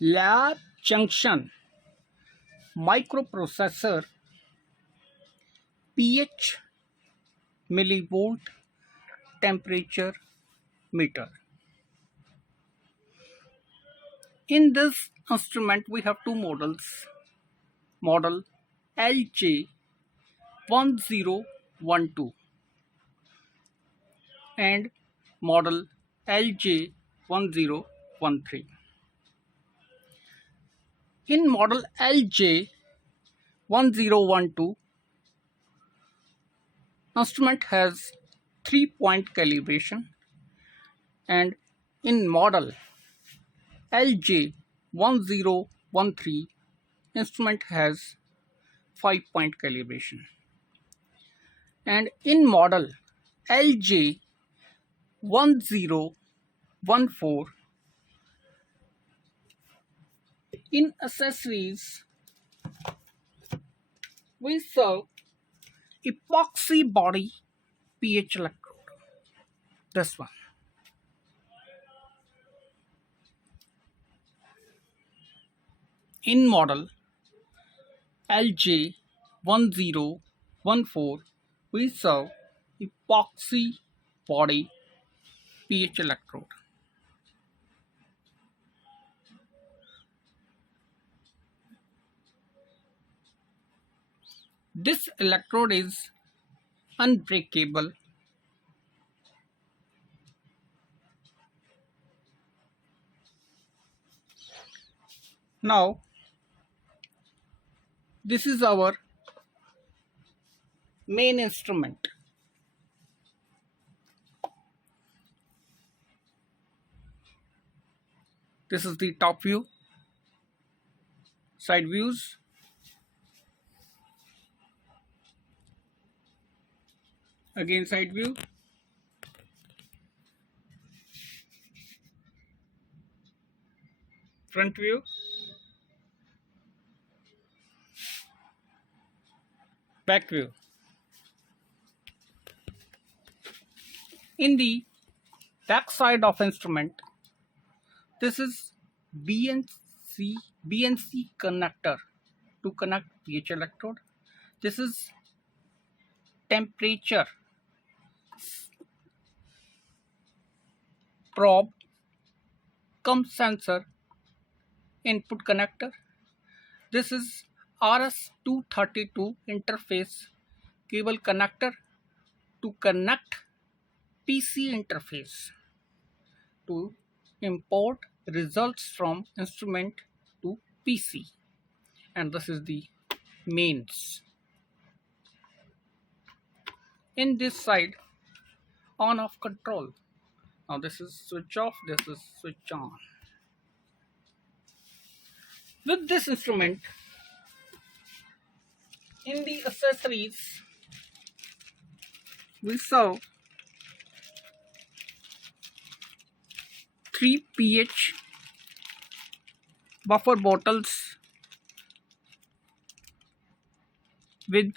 lab junction, microprocessor, pH, millivolt, temperature meter. In this instrument we have two models, model LJ1012 and model LJ1013. In model LJ1012, instrument has 3-point calibration, and in model LJ1013, instrument has 5-point calibration, and in model LJ1014, in accessories we serve epoxy body pH electrode. This one. In model LJ1014, we serve epoxy body pH electrode. This electrode is unbreakable. Now, this is our main instrument. This is the top view, side views, again side view, front view, back view. In the back side of instrument, this is BNC connector to connect pH electrode. This is temperature probe cum sensor input connector. This is RS-232 interface cable connector to connect PC interface to import results from instrument to PC, and this is the mains. In this side, on off control. Now this is switch off, this is switch on. With this instrument, in the accessories, we serve 3 pH buffer bottles with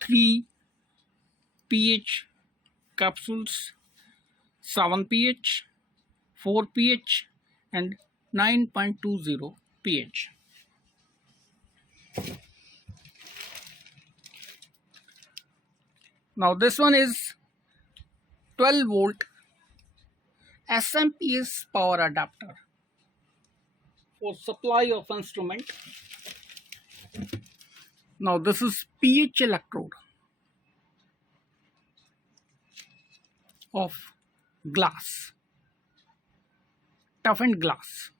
3 pH capsules, 7 pH, 4 pH and 9.20 pH. Now this one is 12 volt SMPS power adapter for supply of instrument. Now this is pH electrode of glass, toughened glass.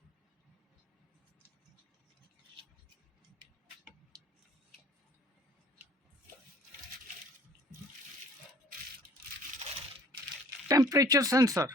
Temperature sensor.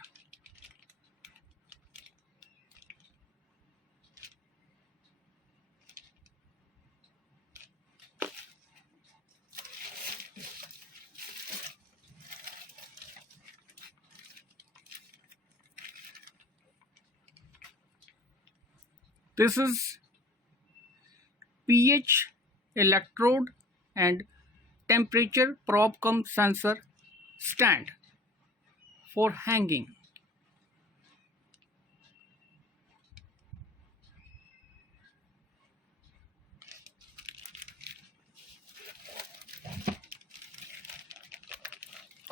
This is pH electrode and temperature probe cum sensor stand for hanging.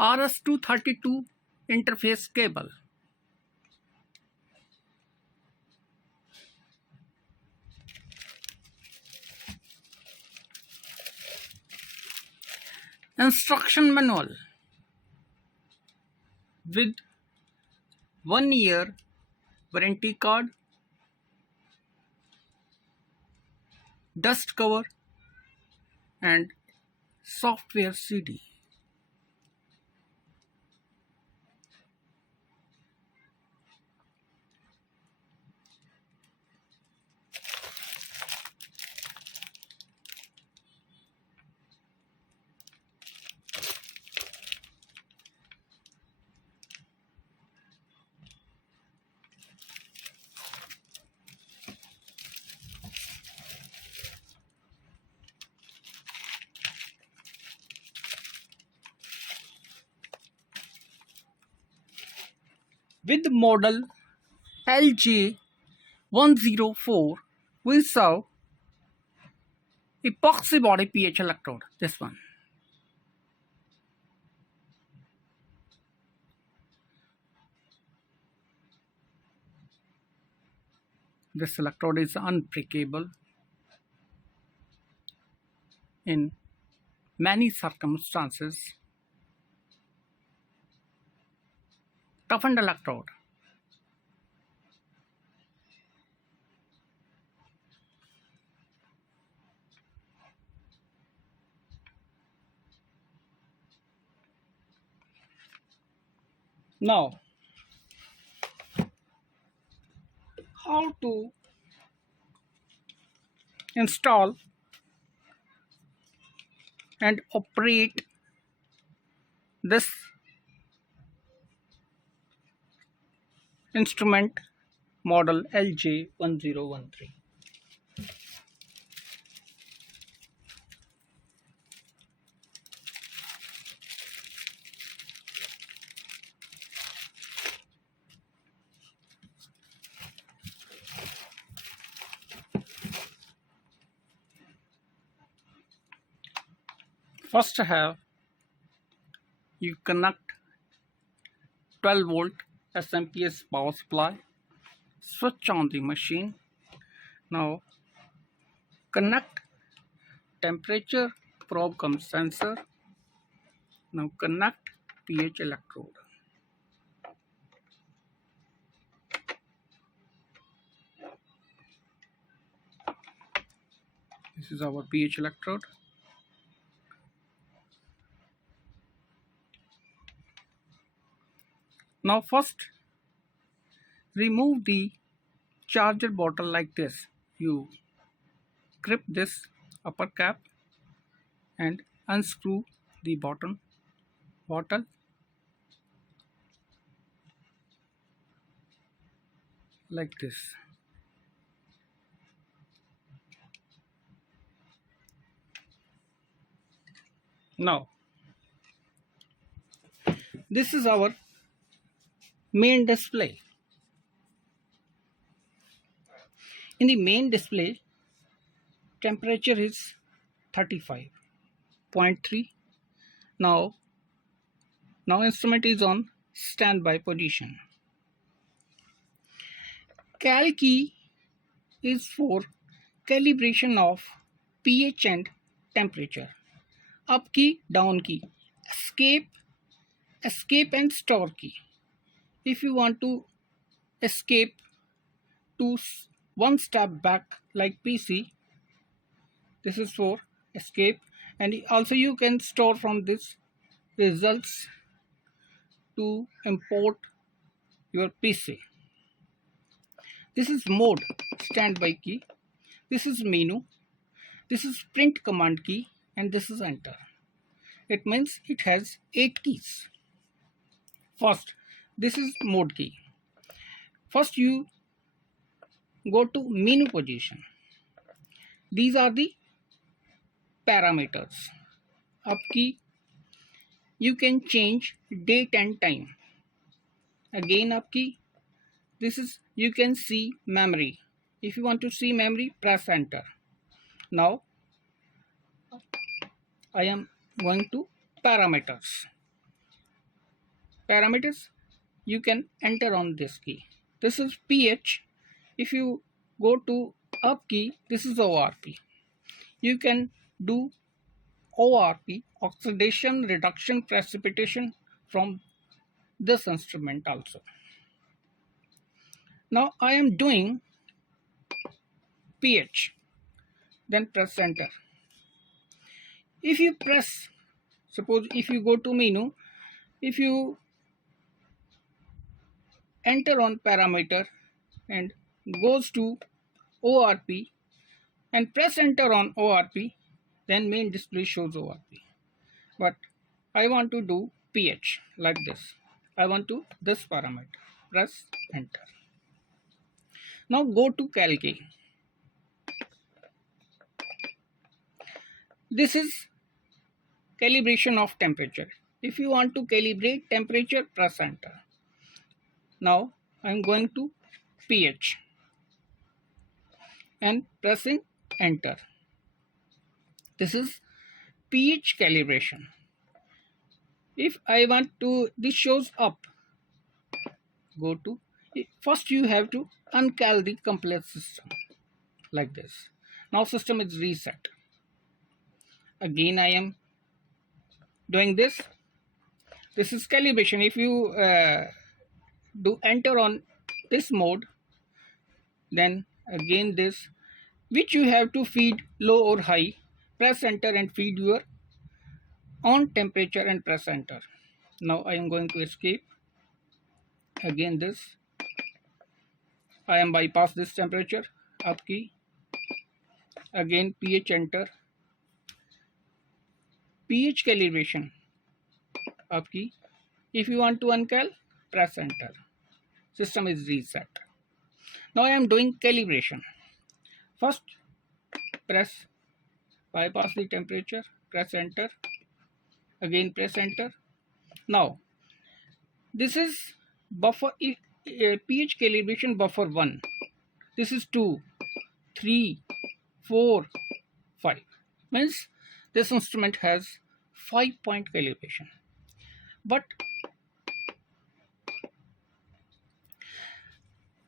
RS-232 interface cable. Instruction manual with 1 year warranty card, dust cover and software CD. With model LJ104, we serve epoxy body pH electrode. This one. This electrode is unbreakable in many circumstances. Toughened electrode. Now, how to install and operate this instrument model LJ1013. First you connect 12 volt SMPS power supply, switch on the machine. Now connect temperature probe cum sensor. Now connect pH electrode. This is our pH electrode. Now first remove the charger bottle like this. You grip this upper cap and unscrew the bottom bottle like this. Now this is our main display. In the main display, temperature is 35.3. Now instrument is on standby position. Cal key is for calibration of pH and temperature. Up key, down key. Escape and store key. If you want to escape to one step back like PC, this is for escape, and also you can store from this results to import your PC. This is mode, standby key. This is menu. This is print command key, and this is enter. It means it has 8 keys. First, this is mode key. First you go to menu position. These are the parameters. Up key, you can change date and time. Again up key, this is you can see memory. If you want to see memory, press enter. Now I am going to parameters. parameters, you can enter on this key. This is pH. If you go to up key, this is ORP. You can do ORP, oxidation, reduction, precipitation, from this instrument also. Now I am doing pH, then press enter. If you press, suppose if you go to menu, if you enter on parameter and goes to ORP and press enter on ORP, then main display shows ORP. But I want to do pH like this. I want to this parameter. Press enter. Now go to Calc. This is calibration of temperature. If you want to calibrate temperature, press enter. Now I am going to pH and pressing enter. This is pH calibration. If I want to, this shows up. Go to, first you have to uncal the complete system like this. Now system is reset. Again I am doing this. This is calibration. If you do enter on this mode, then again this, which you have to feed low or high, press enter and feed your on temperature and press enter. Now I am going to escape. Again this, I am bypass this temperature, up key, again pH enter, pH calibration, up key. If you want to uncal, press enter. System is reset. Now I am doing calibration. First press, bypass the temperature, press enter, again press enter. Now this is buffer, pH calibration buffer 1. This is 2, 3, 4, 5. Means this instrument has 5-point calibration. But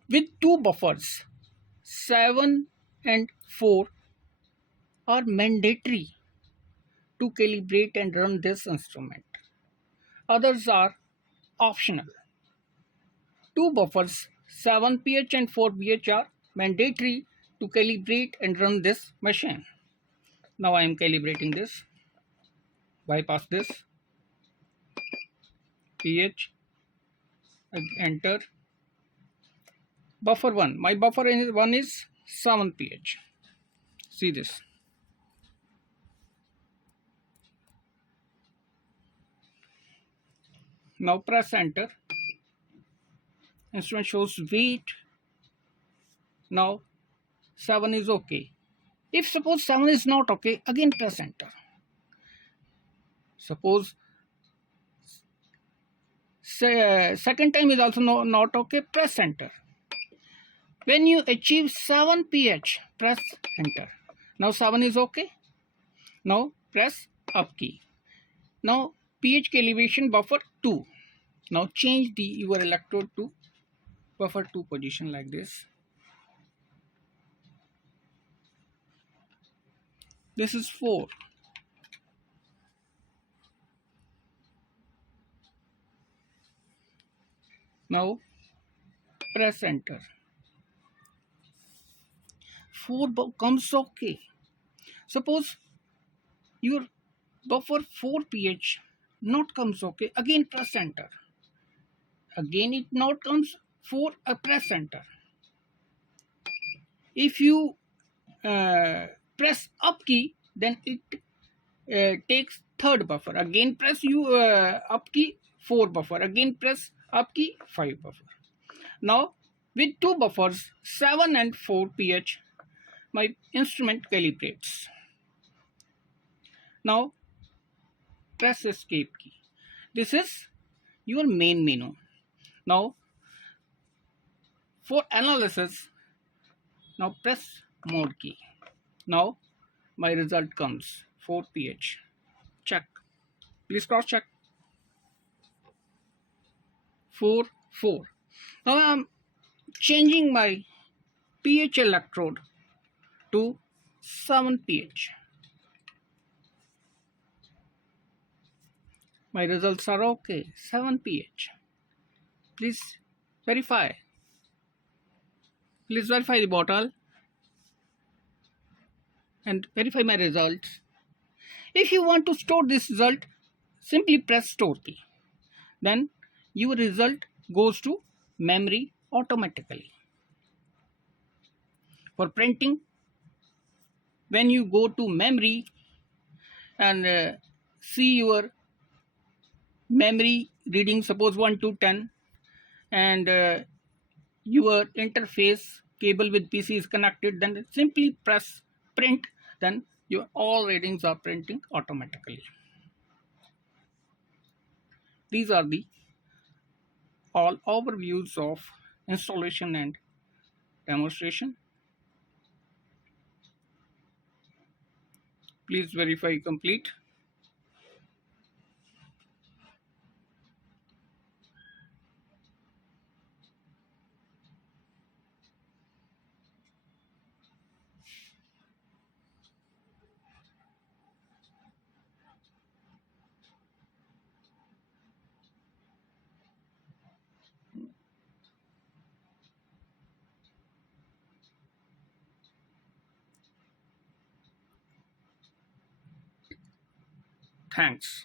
with two buffers, 7 and 4 are mandatory to calibrate and run this instrument. Others are optional. Two buffers, 7 pH and 4 pH, are mandatory to calibrate and run this machine. Now I am calibrating this. Bypass this. pH, enter. Buffer 1. My buffer 1 is 7 pH. See this. Now press enter. Instrument shows wait. Now 7 is okay. If suppose 7 is not okay, again press enter. Suppose second time is also not okay, press enter. When you achieve 7 pH, press enter. Now 7 is okay. Now press up key. Now pH calibration buffer 2. Now change your electrode to buffer 2 position like this. This is 4. Now press enter. 4 comes okay. Suppose your buffer 4 pH not comes okay, again press enter. Again it not comes 4, press enter. If you press up key, then it takes third buffer. Again press up key, 4 buffer. Again press up key, 5 buffer. Now with two buffers, 7 and 4 pH, my instrument calibrates. Now press escape key. This is your main menu. Now for analysis, now press mode key. Now my result comes 4 pH. Check. Please cross check. 4, 4. Now I am changing my pH electrode to 7 pH. My results are okay, 7 pH. Please verify. Please verify the bottle and verify my results. If you want to store this result, simply press store key. Then your result goes to memory automatically. For printing, when you go to memory and see your memory reading, suppose 1 to 10, and your interface cable with PC is connected, then simply press print, then your all readings are printing automatically. These are the all overviews of installation and demonstration. Please verify complete. Thanks.